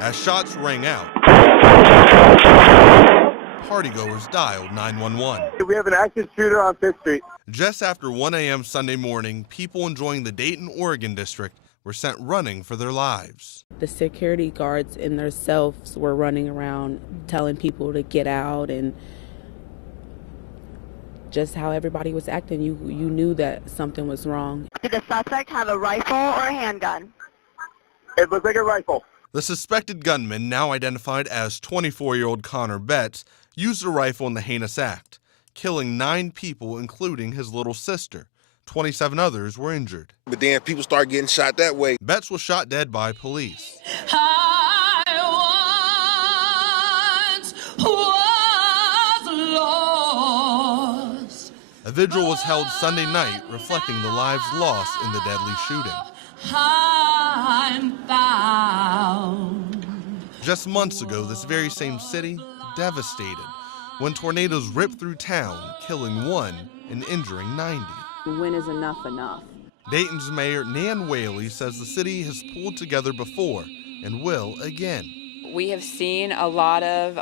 As shots rang out, partygoers dialed 911. We have an active shooter on 5th Street. Just after 1 a.m. Sunday morning, people enjoying the Dayton, Oregon district were sent running for their lives. The security guards in themselves were running around telling people to get out, and just how everybody was acting, you knew that something was wrong. Did the suspect have a rifle or a handgun? It looks like a rifle. The suspected gunman, now identified as 24-year-old Connor Betts, used a rifle in the heinous act, killing 9 people, including his little sister. 27 others were injured. But then people start getting shot that way. Betts was shot dead by police. A vigil was held Sunday night, reflecting the lives lost in the deadly shooting. Just months ago, this very same city devastated when tornadoes ripped through town, killing 1 and injuring 90. When is enough enough? Dayton's Mayor Nan Whaley says the city has pulled together before and will again. We have seen a lot of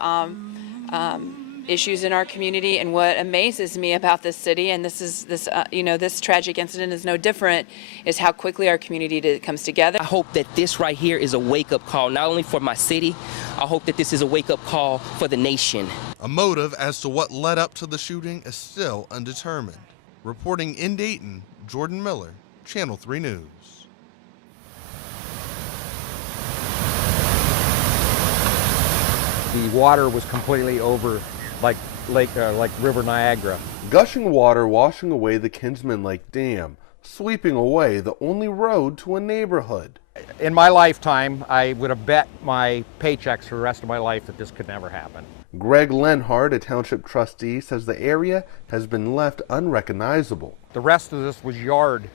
issues in our community, and what amazes me about this city, and this tragic incident is no different, is how quickly our community comes together. I hope that this right here is a wake-up call, not only for my city, I hope that this is a wake-up call for the nation. A motive as to what led up to the shooting is still undetermined. Reporting in Dayton, Jordan Miller, Channel 3 News. The water was completely over like River Niagara. Gushing water washing away the Kinsman Lake Dam, sweeping away the only road to a neighborhood. In my lifetime, I would have bet my paychecks for the rest of my life that this could never happen. Greg Lenhart, a township trustee, says the area has been left unrecognizable. The rest of this was yard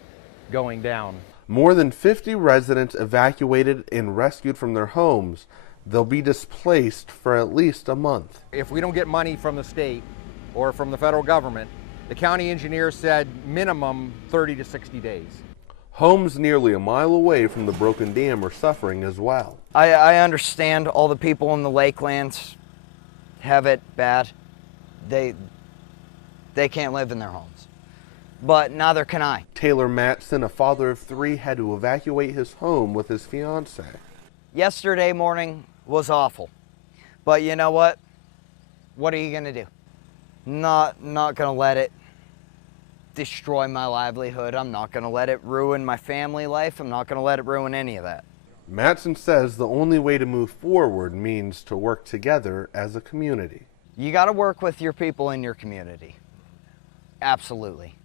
going down. More than 50 residents evacuated and rescued from their homes. They'll be displaced for at least a month. If we don't get money from the state or from the federal government, the county engineer said minimum 30 to 60 days. Homes nearly a mile away from the broken dam are suffering as well. I understand all the people in the Lakelands have it bad. They can't live in their homes, but neither can I. Taylor Matson, a father of 3, had to evacuate his home with his fiance. Yesterday morning was awful, but you know what? What are you gonna do? Not gonna let it destroy my livelihood. I'm not gonna let it ruin my family life. I'm not gonna let it ruin any of that. Matson says the only way to move forward means to work together as a community. You gotta work with your people in your community. Absolutely.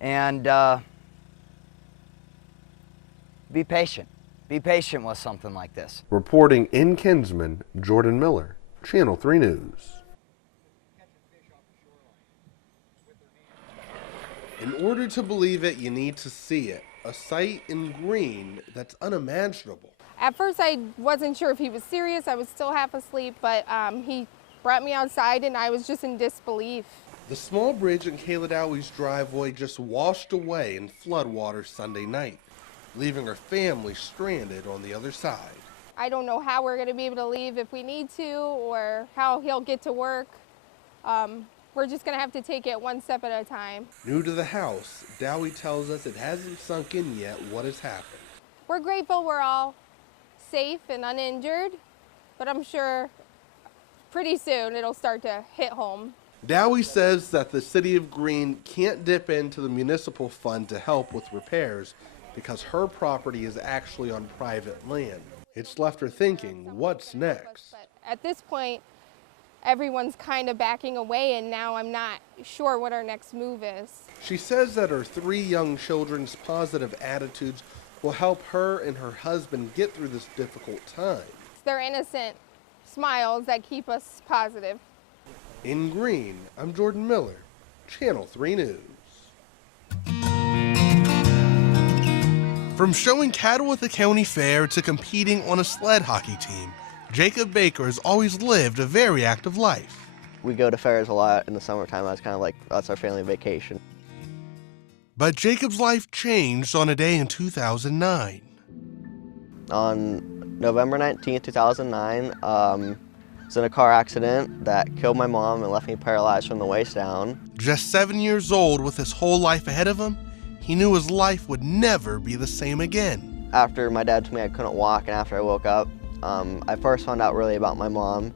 And be patient. Be patient with something like this. Reporting in Kinsman, Jordan Miller, Channel 3 News. In order to believe it, you need to see it. A sight in Green that's unimaginable. At first I wasn't sure if he was serious. I was still half asleep, but he brought me outside and I was just in disbelief. The small bridge in Kayla Dowie's driveway just washed away in floodwaters Sunday night, leaving her family stranded on the other side. I don't know how we're going to be able to leave if we need to, or how he'll get to work. We're just going to have to take it one step at a time. New to the house, Dowie tells us it hasn't sunk in yet what has happened. We're grateful we're all safe and uninjured, but I'm sure pretty soon it'll start to hit home. Dowie says that the city of Green can't dip into the municipal fund to help with repairs because her property is actually on private land. It's left her thinking, what's next? But at this point, everyone's kind of backing away, and now I'm not sure what our next move is. She says that her 3 young children's positive attitudes will help her and her husband get through this difficult time. They're innocent smiles that keep us positive. In Green, I'm Jordan Miller, Channel 3 News. From showing cattle at the county fair to competing on a sled hockey team, Jacob Baker has always lived a very active life. We go to fairs a lot in the summertime. That's kind of like, that's our family vacation. But Jacob's life changed on a day in 2009. On November 19th, 2009, I was in a car accident that killed my mom and left me paralyzed from the waist down. Just 7 years old with his whole life ahead of him, he knew his life would never be the same again. After my dad told me I couldn't walk and after I woke up, I first found out really about my mom,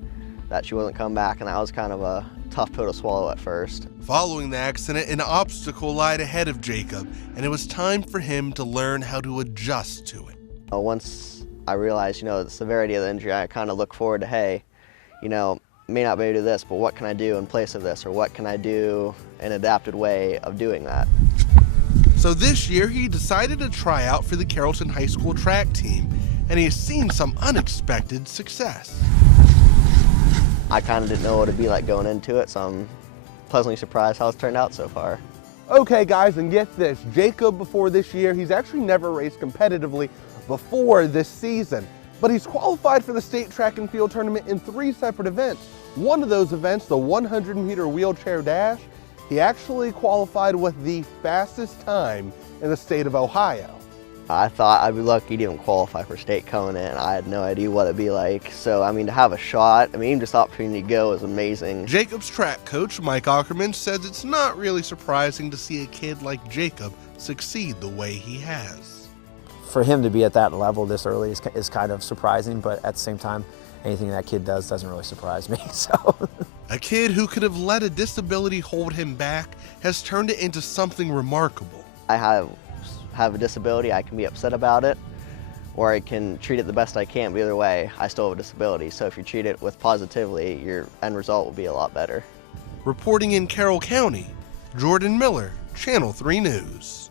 that she wasn't coming back, and that was kind of a tough pill to swallow at first. Following the accident, an obstacle lied ahead of Jacob, and it was time for him to learn how to adjust to it. Once I realized, the severity of the injury, I kind of look forward to, hey, may not be able to do this, but what can I do in place of this, or what can I do in an adapted way of doing that? So this year, he decided to try out for the Carrollton High School track team, and he has seen some unexpected success. I kind of didn't know what it'd be like going into it, so I'm pleasantly surprised how it's turned out so far. Okay guys, and get this, Jacob before this year, he's actually never raced competitively before this season, but he's qualified for the state track and field tournament in 3 separate events. One of those events, the 100-meter wheelchair dash, he actually qualified with the fastest time in the state of Ohio. I thought I'd be lucky to even qualify for state coming in. I had no idea what it'd be like. So, to have a shot, even just the opportunity to go is amazing. Jacob's track coach, Mike Ackerman, says it's not really surprising to see a kid like Jacob succeed the way he has. For him to be at that level this early is kind of surprising, but at the same time, anything that kid does doesn't really surprise me, so. A kid who could have let a disability hold him back has turned it into something remarkable. I have a disability, I can be upset about it, or I can treat it the best I can, but either way, I still have a disability. So if you treat it with positively, your end result will be a lot better. Reporting in Carroll County, Jordan Miller, Channel 3 News.